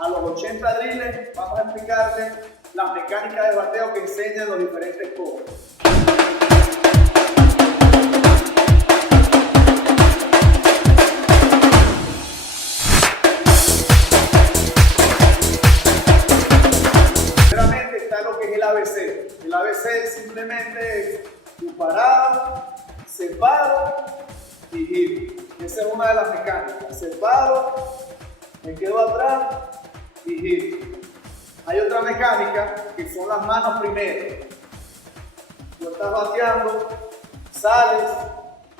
A los 80 drills vamos a explicarles las mecánicas de bateo que enseñan los diferentes coaches. Primeramente está lo que es el ABC. El ABC simplemente es tu parada, separo y giro. Esa es una de las mecánicas. Separo, me quedo atrás y giro. Hay otra mecánica que son las manos primero. Tú estás bateando, sales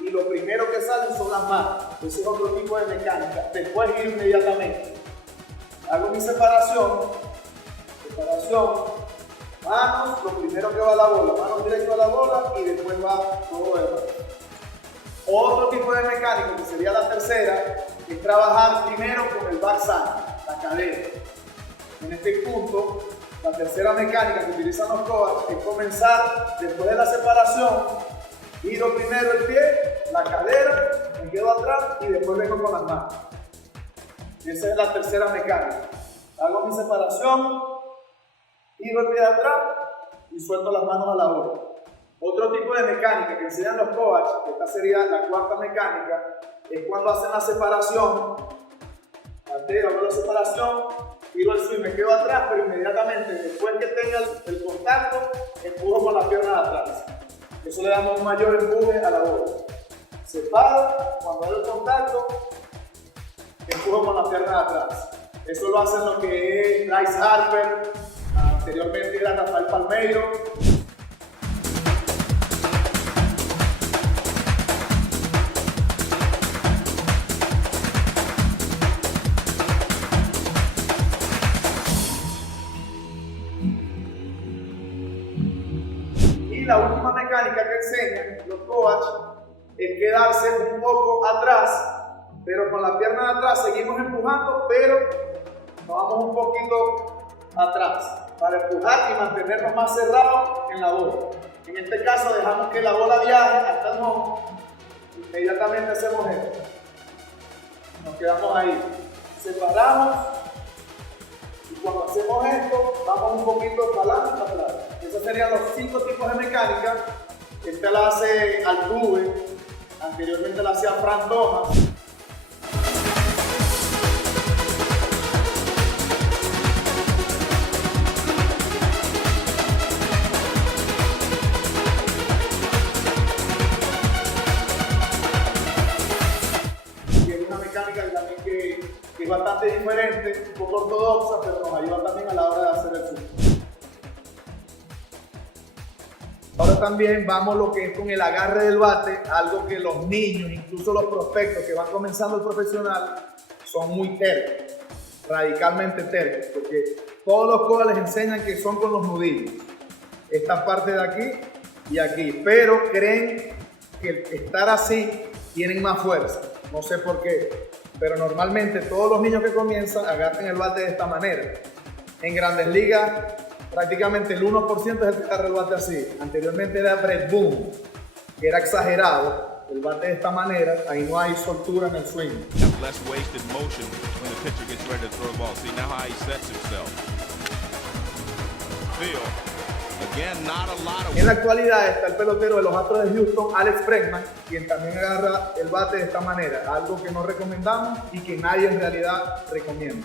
y lo primero que salen son las manos. Ese es otro tipo de mecánica. Después giro inmediatamente. Hago mi separación, manos, lo primero que va a la bola, manos directo a la bola y después va todo el resto. Otro tipo de mecánica, que sería la tercera, es trabajar primero con el backside, la cadera. En este punto, la tercera mecánica que utilizan los coaches es comenzar después de la separación, giro primero el pie, la cadera, me quedo atrás y después vengo con las manos. Esa es la tercera mecánica. Hago mi separación, giro el pie de atrás y suelto las manos a la bola. Otro tipo de mecánica que enseñan los coaches, esta sería la cuarta mecánica, es cuando hacen la separación, hago la separación, giro el swing, me quedo atrás, pero inmediatamente después que tenga el contacto, empujo con la pierna de atrás. Eso le da un mayor empuje a la bola. Separo, cuando hago el contacto, empujo con la pierna de atrás. Eso lo hacen lo que es Bryce Harper, anteriormente era Rafael Palmeiro. La última mecánica que enseñan los coaches es quedarse un poco atrás, pero con la pierna de atrás seguimos empujando, pero nos vamos un poquito atrás para empujar y mantenernos más cerrados en la bola. En este caso dejamos que la bola viaje hasta el home, inmediatamente hacemos esto, nos quedamos ahí, separamos y cuando hacemos esto vamos un poquito para adelante y para atrás. Esos serían los 5 tipos de mecánica. Esta la hace Altuve, anteriormente la hacía Frank Thomas. Y es una mecánica también que es bastante diferente, un poco ortodoxa, pero nos ayuda también a la hora de hacer el swing. Ahora también vamos lo que es con el agarre del bate, algo que los niños, incluso los prospectos que van comenzando el profesional, son muy tercos, radicalmente tercos, porque todos los coaches les enseñan que son con los nudillos, esta parte de aquí y aquí, pero creen que estar así tienen más fuerza, no sé por qué, pero normalmente todos los niños que comienzan agarran el bate de esta manera. En Grandes Ligas, prácticamente el 1% es el que agarra el bate así. Anteriormente era Brett Boone, que era exagerado. El bate de esta manera, ahí no hay soltura en el swing. En la actualidad está el pelotero de los Astros de Houston, Alex Bregman, quien también agarra el bate de esta manera, algo que no recomendamos y que nadie en realidad recomienda.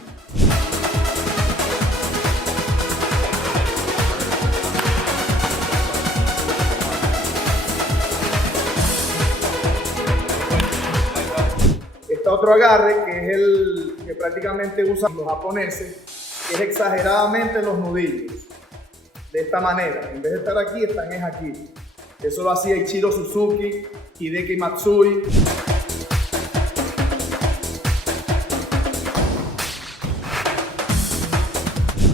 Está otro agarre, que es el que prácticamente usan los japoneses, que es exageradamente los nudillos. De esta manera, en vez de estar aquí, están es aquí. Eso lo hacía Ichiro Suzuki, Hideki Matsui.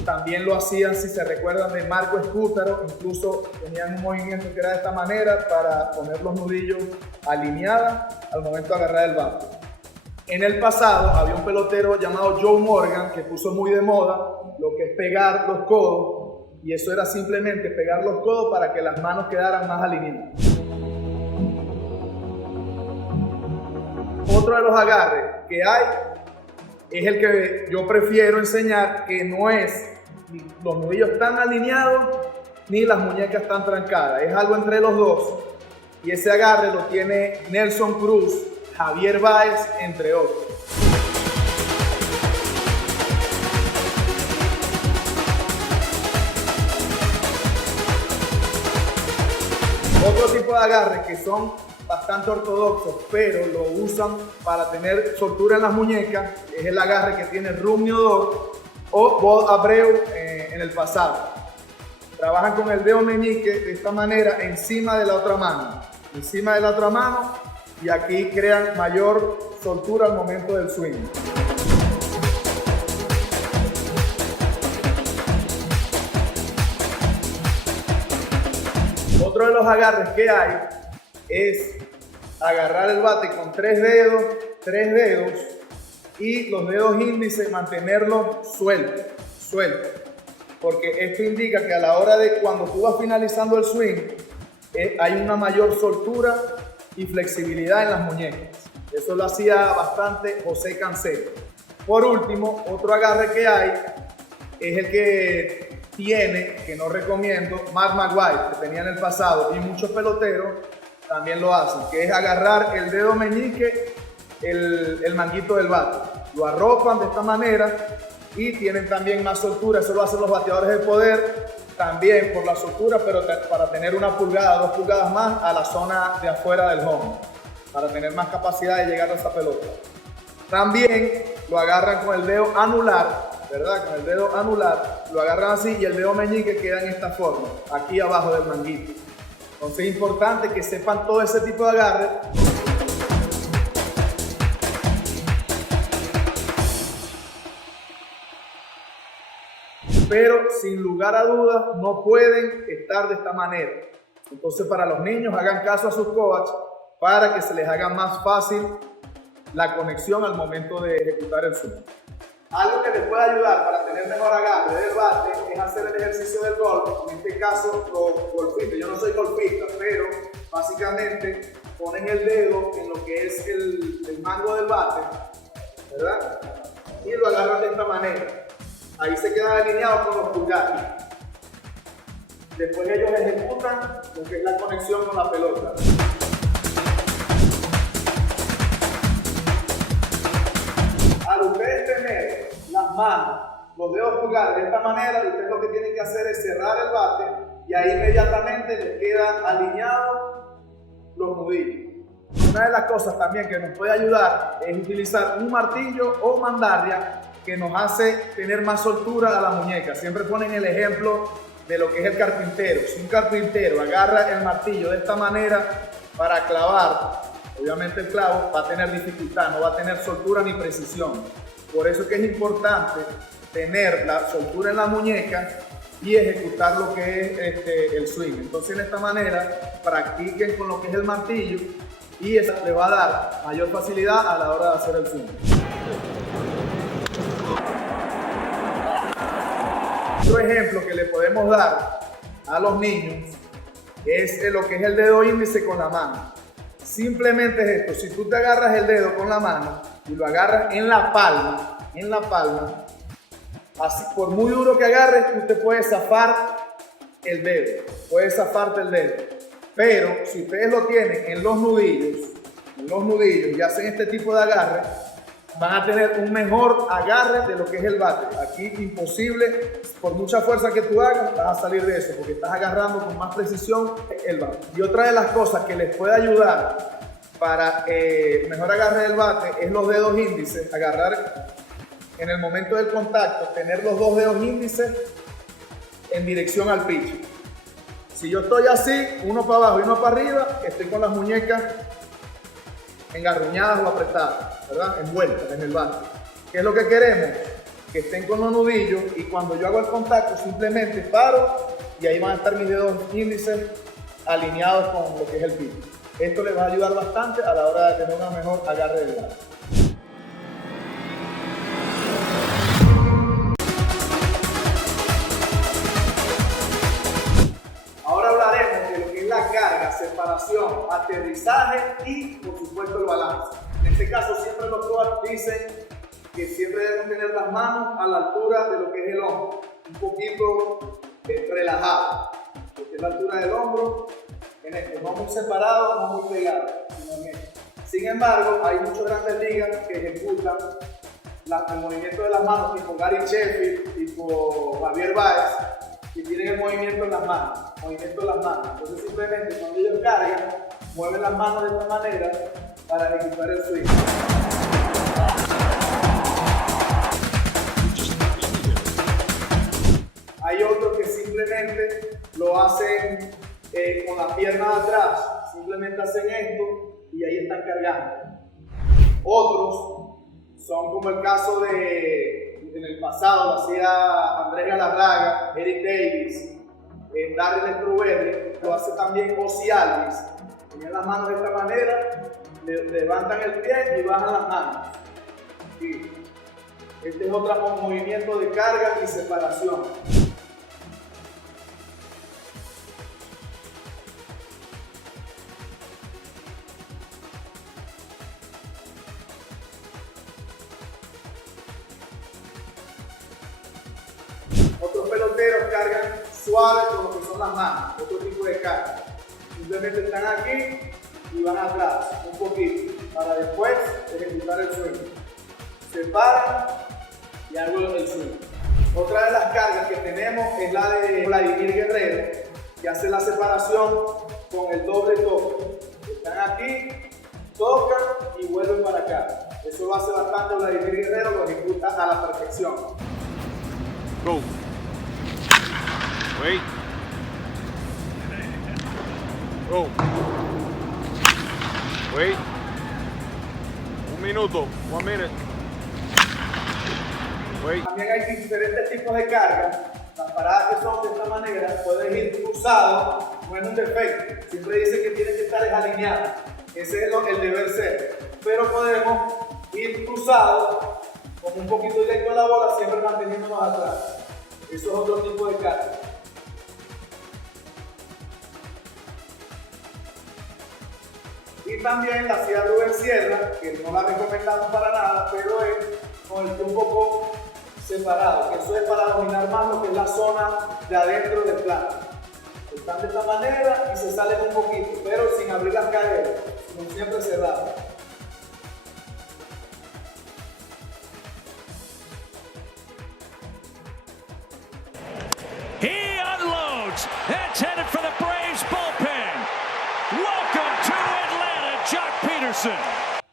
También lo hacían, si se recuerdan, de Marco Escútaro, incluso tenían un movimiento que era de esta manera para poner los nudillos alineados al momento de agarrar el bate. En el pasado había un pelotero llamado Joe Morgan que puso muy de moda lo que es pegar los codos, y eso era simplemente pegar los codos para que las manos quedaran más alineadas. Otro de los agarres que hay es el que yo prefiero enseñar, que no es ni los nudillos tan alineados ni las muñecas tan trancadas. Es algo entre los dos. Y ese agarre lo tiene Nelson Cruz, Javier Báez, entre otros. Otro tipo de agarres que son bastante ortodoxos, pero lo usan para tener soltura en las muñecas, es el agarre que tiene Rumney Odor o Bob Abreu en el pasado. Trabajan con el dedo meñique de esta manera encima de la otra mano. Encima de la otra mano, y aquí crean mayor soltura al momento del swing. Otro de los agarres que hay es agarrar el bate con tres dedos y los dedos índices mantenerlos sueltos, porque esto indica que a la hora de cuando tú vas finalizando el swing hay una mayor soltura y flexibilidad en las muñecas. Eso lo hacía bastante José Cancelo. Por último, otro agarre que hay es el que tiene, que no recomiendo, Mark McGwire, que tenía en el pasado, y muchos peloteros también lo hacen, que es agarrar el dedo meñique, el manguito del bate. Lo arropan de esta manera y tienen también más soltura. Eso lo hacen los bateadores de poder, también por la soltura, pero para tener 1 pulgada, 2 pulgadas más a la zona de afuera del home, para tener más capacidad de llegar a esa pelota. También lo agarran con el dedo anular, ¿verdad? Con el dedo anular, lo agarran así y el dedo meñique queda en esta forma, aquí abajo del manguito. Entonces es importante que sepan todo ese tipo de agarre. Pero sin lugar a dudas no pueden estar de esta manera. Entonces para los niños hagan caso a sus coaches para que se les haga más fácil la conexión al momento de ejecutar el swing. Algo que les puede ayudar para tener mejor agarre del bate es hacer el ejercicio del golf. En este caso los golfistas, yo no soy golfista, pero básicamente ponen el dedo en lo que es el mango del bate, ¿verdad? Y lo agarran de esta manera. Ahí se quedan alineados con los pulgares. Después ellos ejecutan lo que es la conexión con la pelota. Al ustedes tener las manos, los dedos pulgares de esta manera, ustedes lo que tienen que hacer es cerrar el bate y ahí inmediatamente les quedan alineados los nudillos. Una de las cosas también que nos puede ayudar es utilizar un martillo o mandarria que nos hace tener más soltura a la muñeca. Siempre ponen el ejemplo de lo que es el carpintero. Si un carpintero agarra el martillo de esta manera para clavar, obviamente el clavo va a tener dificultad, no va a tener soltura ni precisión. Por eso es que es importante tener la soltura en la muñeca y ejecutar lo que es el swing. Entonces de esta manera practiquen con lo que es el martillo y eso les va a dar mayor facilidad a la hora de hacer el swing. Otro ejemplo que le podemos dar a los niños es lo que es el dedo índice con la mano. Simplemente es esto: si tú te agarras el dedo con la mano y lo agarras en la palma, así, por muy duro que agarres, usted puede zafar el dedo, puede zafarte el dedo. Pero si ustedes lo tienen en los nudillos y hacen este tipo de agarre, van a tener un mejor agarre de lo que es el bate. Aquí imposible, por mucha fuerza que tú hagas, vas a salir de eso, porque estás agarrando con más precisión el bate. Y otra de las cosas que les puede ayudar para mejor agarre del bate es los dedos índices. Agarrar en el momento del contacto, tener los dos dedos índices en dirección al pitcher. Si yo estoy así, uno para abajo y uno para arriba, estoy con las muñecas engarruñadas o apretadas, ¿verdad? Envueltas en el bate. ¿Qué es lo que queremos? Que estén con los nudillos y cuando yo hago el contacto simplemente paro y ahí van a estar mis dedos índices alineados con lo que es el pitcher. Esto les va a ayudar bastante a la hora de tener una mejor agarre del bate. Ahora hablaremos de lo que es la carga, separación, aterrizaje y por supuesto el balance. En este caso siempre los coaches dicen que siempre debemos tener las manos a la altura de lo que es el hombro, un poquito relajado, lo que es la altura del hombro, en esto, no muy separado, no muy pegado, sino en esto. Sin embargo, hay muchos grandes ligas que ejecutan el movimiento de las manos, tipo Gary Sheffield, tipo Javier Baez, que tienen el movimiento en las manos, Entonces simplemente cuando ellos cargan, mueven las manos de esta manera para ejecutar el swing. Hay otros que simplemente lo hacen con la pierna de atrás, simplemente hacen esto y ahí están cargando. Otros son como el caso en el pasado lo hacía Andrés Galarraga, Eric Davis, Darryl Strawberry, lo hace también Ozzie Alvis. Tenían las manos de esta manera, levantan el pie y bajan las manos. Sí. Este es otro movimiento de carga y separación. Otros peloteros cargan suave con lo que son las manos, otro tipo de carga. Simplemente están aquí y van atrás un poquito para después ejecutar el swing. Se paran y hago el swing. Otra de las cargas que tenemos es la de Vladimir Guerrero, que hace la separación con el doble toque. Están aquí, tocan y vuelven para acá. Eso lo hace bastante Vladimir Guerrero, lo ejecuta a la perfección. Go. Wait. Go. Wait. 1 minuto. 1 minute. Wait. También hay diferentes tipos de cargas. Las paradas que son de esta manera pueden ir cruzados, no es un defecto. Siempre dice que tienen que estar alineados. Ese es el deber ser. Pero podemos ir cruzados con un poquito directo a la bola, siempre manteniéndonos atrás. Eso es otro tipo de carga. Y también la hacía Rubén Sierra, que no la recomendamos para nada, pero es con el pie un poco separado, que eso es para dominar más lo que es la zona de adentro del plato. Están de esta manera y se salen un poquito, pero sin abrir las caderas, sino siempre cerradas. He unloads. That's headed for the Braves bullpen. Welcome to Atlanta, Joc Pederson.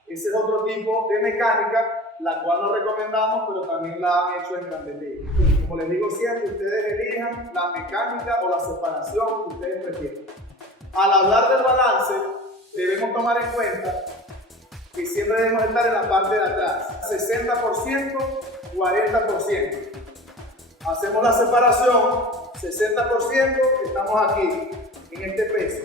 Ese es otro tipo de mecánica, la cual no recomendamos, pero también la han hecho en Grandes Ligas. Como les digo siempre, ustedes elijan la mecánica o la separación que ustedes prefieran. Al hablar del balance, debemos tomar en cuenta que siempre debemos estar en la parte de atrás. 60%, 40%. Hacemos la separación, 60%, estamos aquí, en este peso,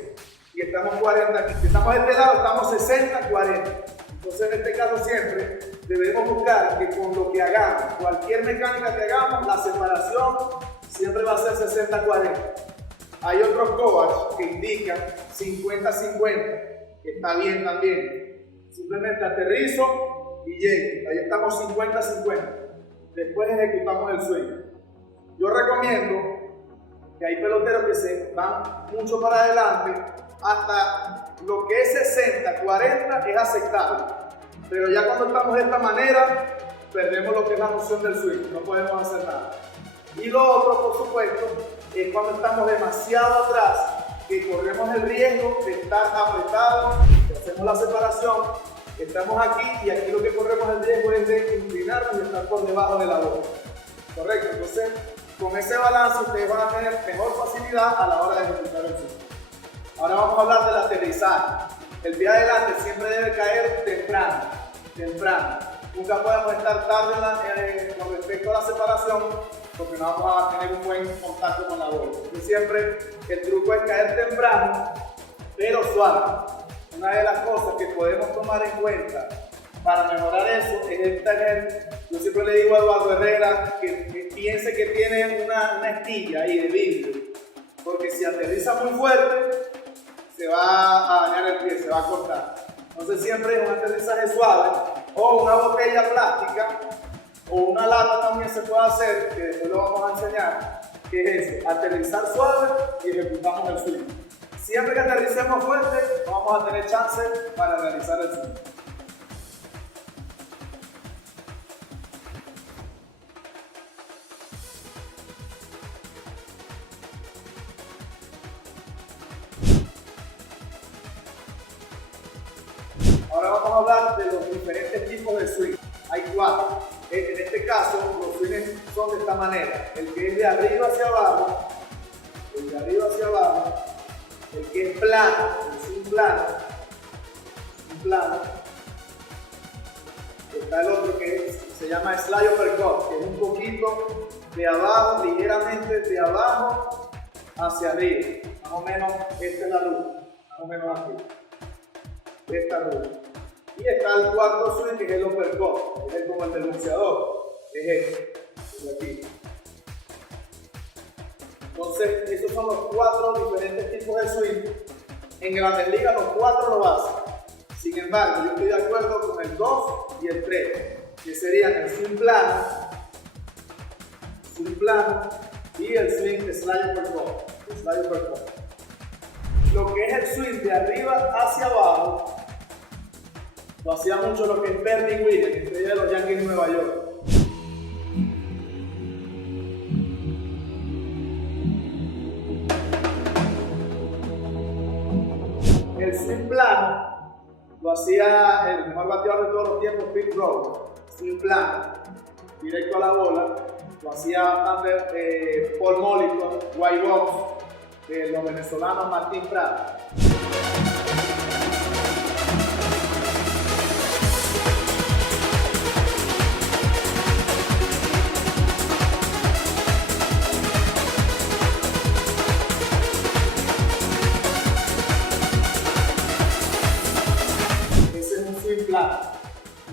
y estamos 40 aquí. Si estamos de este lado, estamos 60, 40. Entonces, en este caso siempre debemos buscar que con lo que hagamos, cualquier mecánica que hagamos, la separación siempre va a ser 60-40. Hay otros coaches que indican 50-50, que está bien también. Simplemente aterrizo y llego. Ahí estamos 50-50. Después ejecutamos el swing. Yo recomiendo que hay peloteros que se van mucho para adelante, hasta lo que es 60-40 es aceptable. Pero ya cuando estamos de esta manera, perdemos lo que es la noción del swing, no podemos hacer nada. Y lo otro, por supuesto, es cuando estamos demasiado atrás, que corremos el riesgo de estar apretados, que hacemos la separación, que estamos aquí y aquí lo que corremos el riesgo es de inclinarnos y estar por debajo de la bola. ¿Correcto? Entonces, con ese balance ustedes van a tener mejor facilidad a la hora de ejecutar el swing. Ahora vamos a hablar del aterrizaje. El pie adelante siempre debe caer temprano. Nunca podemos estar tarde con respecto a la separación porque no vamos a tener un buen contacto con la bola. Y siempre el truco es caer temprano, pero suave. Una de las cosas que podemos tomar en cuenta para mejorar eso es tener, yo siempre le digo a Eduardo Herrera que piense que tiene una estilla ahí de vidrio, porque si aterriza muy fuerte se va a dañar el pie, se va a cortar. Entonces siempre es un aterrizaje suave o una botella plástica O una lata también se puede hacer, que después lo vamos a enseñar, que es ese, aterrizar suave y ejecutamos el swing. Siempre que aterricemos fuerte, no vamos a tener chance para realizar el swing. Ahora vamos a hablar de los diferentes tipos de swing. Hay 4. En este caso, los swings son de esta manera. El que es de arriba hacia abajo, el de arriba hacia abajo, el que es plano, el swing plano, Está el otro que se llama slide uppercut, que es un poquito de abajo, ligeramente de abajo hacia arriba. Más o menos esta es la ruta, más o menos aquí. Esta ruta. Y está el cuarto swing, que es el uppercut, que es como el del boxeador, es este, de aquí. Entonces, esos son los 4 diferentes tipos de swing. En Grandes Ligas los 4 lo hacen. Sin embargo, yo estoy de acuerdo con el 2 y el 3, que serían el swing plano y el swing slide uppercut. Lo que es el swing de arriba hacia abajo, lo hacía mucho lo que es Bernie Williams, estrella de los Yankees de Nueva York. El swing plano lo hacía el mejor bateador de todos los tiempos, Pete Rose. Swing plano, directo a la bola, lo hacía bastante Paul Mollington, White Box, de los venezolanos Martín Prado.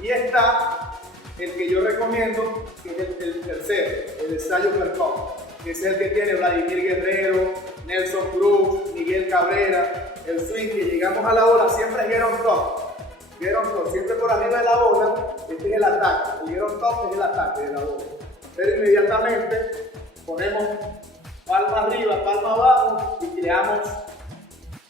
Y está el que yo recomiendo, que es el tercero, el slide uppercut, que es el que tiene Vladimir Guerrero, Nelson Cruz, Miguel Cabrera. El swing que llegamos a la bola siempre es get on top, siempre por arriba de la bola. Este es el ataque, el get on top es el ataque de la bola. Pero inmediatamente ponemos palma arriba, palma abajo y creamos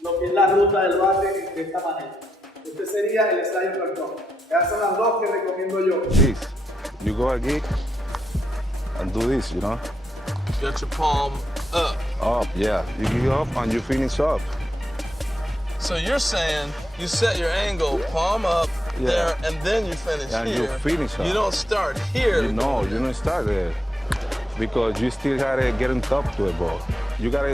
lo que es la ruta del bate de esta manera. Este sería el slide uppercut. Esas son las 2 que recomiendo yo. This, you go again and do this, you know? Get your palm up. Up, yeah. You go up and you finish up. So you're saying you set your angle, palm up, Yeah. there, and then you finish And here. you finish up. You don't start here. You don't start there. Because you still gotta get on top to a ball. You get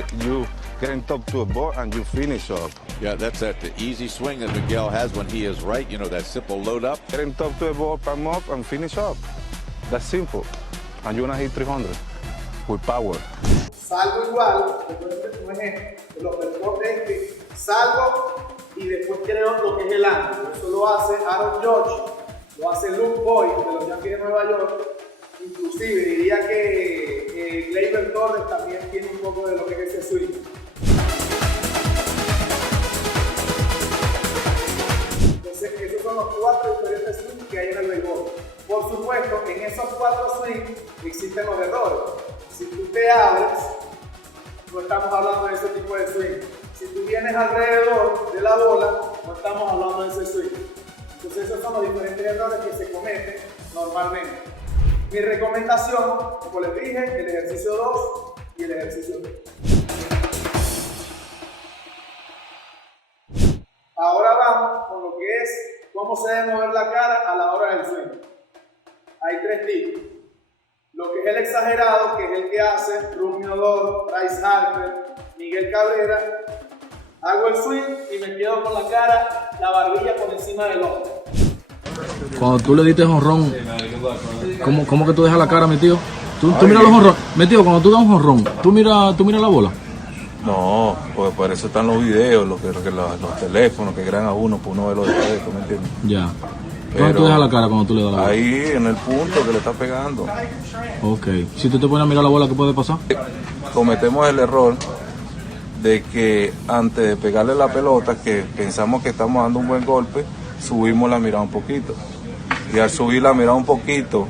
on top to a ball and you finish up. Yeah, that's the easy swing that Miguel has when he is right. You know, that simple load up. Get on top to a ball, palm up and finish up. That's simple. And you're gonna hit 300 with power. Salgo igual, un ejemplo, el uppercut es que salgo y después creo lo que es el ángulo. Eso lo hace Aaron Judge, lo hace Luke Boyd de los Yankees de Nueva York. Inclusive diría que Gleyber Torres también tiene un poco de lo que es ese swing. Entonces, esos son los 4 diferentes swings que hay en el béisbol. Por supuesto, en esos 4 swings existen los errores. Si tú te abres, no estamos hablando de ese tipo de swing. Si tú vienes alrededor de la bola, no estamos hablando de ese swing. Entonces, esos son los diferentes errores que se cometen normalmente. Mi recomendación, como les dije, el ejercicio 2 y el ejercicio 3. Ahora vamos con lo que es cómo se debe mover la cara a la hora del swing. Hay 3 tipos. Lo que es el exagerado, que es el que hace Rougned Odor, Bryce Harper, Miguel Cabrera. Hago el swing y me quedo con la cara, la barbilla por encima del hombro. Cuando tú le diste jonrón, ¿cómo que tú dejas la cara, mi tío? Tú miras los jonrones. Mi tío, cuando tú das un jonrón, ¿tú miras la bola? No, pues por eso están los videos, los teléfonos que graban a uno, pues uno ve los detalles, ¿tú me entiendes? Ya. ¿Dónde tú dejas la cara cuando tú le das la bola? Ahí, en el punto que le está pegando. Ok. Si tú te pones a mirar la bola, ¿qué puede pasar? Cometemos el error de que antes de pegarle la pelota, que pensamos que estamos dando un buen golpe, subimos la mirada un poquito. Y al subir la mirada un poquito,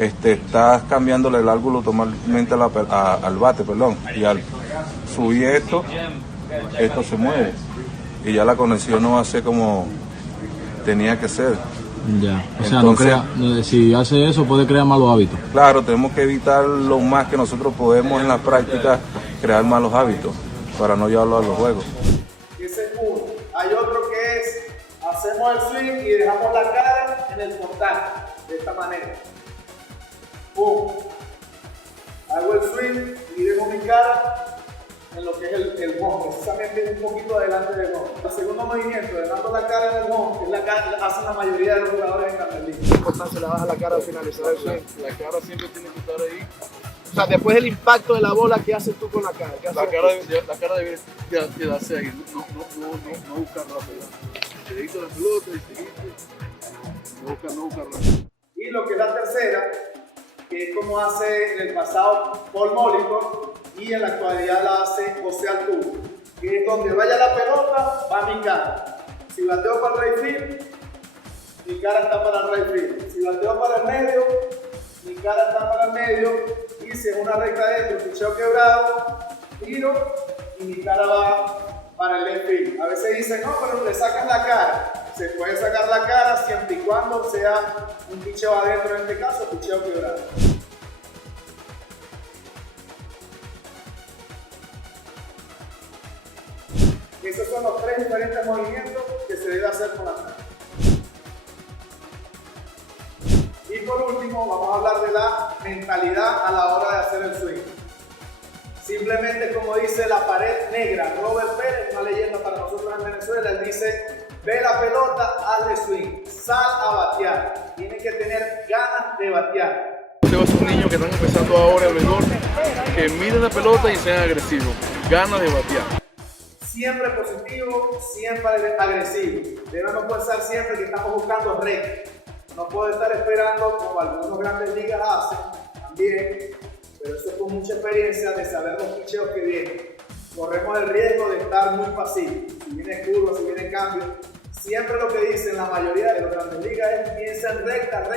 estás cambiándole el ángulo totalmente al bate, y al subir esto se mueve y ya la conexión no va a ser como tenía que ser. Ya, o sea, entonces, si hace eso puede crear malos hábitos. Claro, tenemos que evitar lo más que nosotros podemos en la práctica, crear malos hábitos para no llevarlo a los juegos. Ese es uno. Hay otro que es, hacemos el swing y dejamos la cara en el contacto, de esta manera. Pum. Hago el swing y dejo mi cara en lo que es el home, precisamente un poquito adelante del home. El segundo movimiento, dejando la cara en el home, es la cara que hacen la mayoría de los jugadores en Grandes Ligas. ¿Qué importancia le das a la cara al finalizar el swing? La cara siempre tiene que estar ahí. O sea, después del impacto de la bola, ¿qué haces tú con la cara? La cara debe quedarse ahí, no buscar la pelota. Dedito la pelota y seguiste. No buscarla. Y lo que es la tercera, que es como hace en el pasado Paul Mollison y en la actualidad la hace José Altuve, que es donde vaya la pelota, va mi cara. Si bateo para el right field, mi cara está para el right field. Si bateo para el medio, mi cara está para el medio. Y si es una recta adentro, picheo quebrado, tiro y mi cara va para el left field. A veces dicen, no, pero le sacas la cara. Se puede sacar la cara siempre y cuando sea un picheo adentro, en este caso, picheo quebrado. Esos son los tres diferentes movimientos que se debe hacer con la mano. Y por último, vamos a hablar de la mentalidad a la hora de hacer el swing. Simplemente como dice la pared negra, Robert Pérez, una leyenda para nosotros en Venezuela, él dice, ve la pelota, hazle swing, sal a batear, tiene que tener ganas de batear. Ustedes son niños que están empezando ahora el béisbol, que miren la pelota y sean agresivos, ganas de batear. Siempre positivo, siempre agresivo. Debemos pensar siempre que estamos buscando recta. No puedo estar esperando, como algunos grandes ligas hacen, también, pero eso es con mucha experiencia de saber los picheos que vienen. Corremos el riesgo de estar muy pasivos. Si viene curva, si viene cambio, siempre lo que dicen la mayoría de los grandes ligas es piensen recta,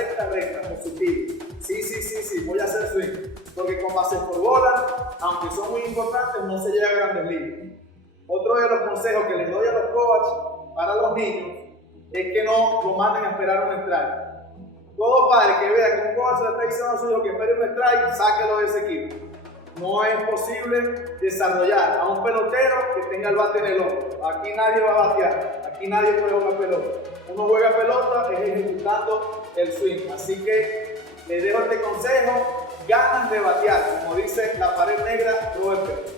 positivo. Sí, voy a hacer swing. Porque con bases por bola, aunque son muy importantes, no se llega a grandes ligas. Otro de los consejos que les doy a los coaches para los niños es que no lo manden a esperar un strike. Todo padre que vea que un coach le está diciendo a su hijo que espere un strike, sáquelo de ese equipo. No es posible desarrollar a un pelotero que tenga el bate en el hombro. Aquí nadie va a batear, aquí nadie puede jugar pelota. Uno juega pelota es ejecutando el swing. Así que les dejo este consejo, ganas de batear, como dice la pared negra Robert Pérez.